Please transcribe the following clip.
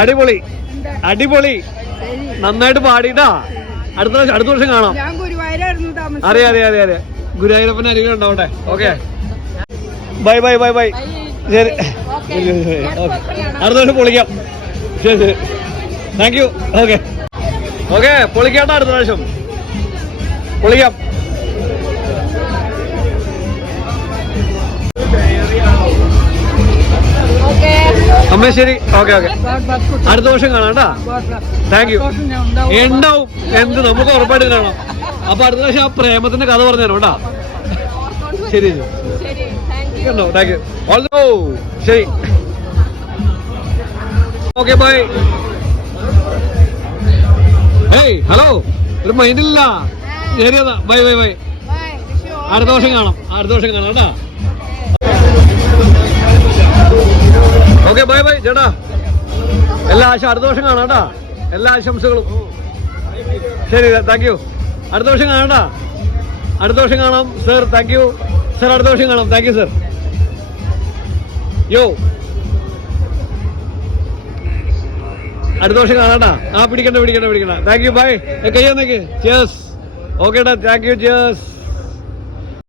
അടിപൊളി അടിപൊളി, നന്നായിട്ട് പാടിട്ടാ. അടുത്ത വർഷം കാണാം. അറിയാം അറിയാം അറിയാം അറിയാം. ഗുരുവായൂരപ്പന് അരികൾ ഉണ്ടാവട്ടെ. Okay, bye bye bye bye. ശരി, അടുത്ത വർഷം പൊളിക്കാം. ശരി ശരി, താങ്ക് യു. ഓക്കെ ഓക്കെ, പൊളിക്കാട്ടോ. അടുത്ത പ്രാവശ്യം പൊളിക്കാം. അമ്മ ശരി, ഓക്കെ ഓക്കെ. അടുത്ത വർഷം കാണാം കേട്ടാ. Thank you. ഉണ്ടാവും, എന്ത് നമുക്ക് ഉറപ്പായിട്ട് കാണാം. അപ്പൊ അടുത്ത പ്രാവശ്യം ആ പ്രേമത്തിന്റെ കഥ പറഞ്ഞു തരാം കേട്ടാ. ശരി ഉണ്ടോ? Thank you. ഓ ശരി, ഓക്കെ ബൈ. ഏയ് ഹലോ, ഒരു മൈൻഡില്ല. ശരിയതാ, ബൈ ബൈ ബൈ. അടുത്ത വർഷം കാണാം, അടുത്ത വർഷം കാണാം കേട്ടാ. ഓക്കെ ബൈ ബൈ ചേട്ടാ. അടുത്ത വർഷം കാണാം കേട്ടാ. എല്ലാ ആശംസകളും. ശരി, താങ്ക് യു. അടുത്ത വർഷം കാണാം കേട്ടാ. അടുത്ത വർഷം കാണാം സർ. Thank you sir. അടുത്ത വർഷം കാണാം. Thank you sir. യോ, അടുത്ത വർഷം കാണാട്ടാ. ആ പിടിക്കണ്ട. Thank you, bye. കയ്യാന്നേക്ക്. ചേസ്. ഓക്കേട്ടാ, താങ്ക് യു, ചേസ്.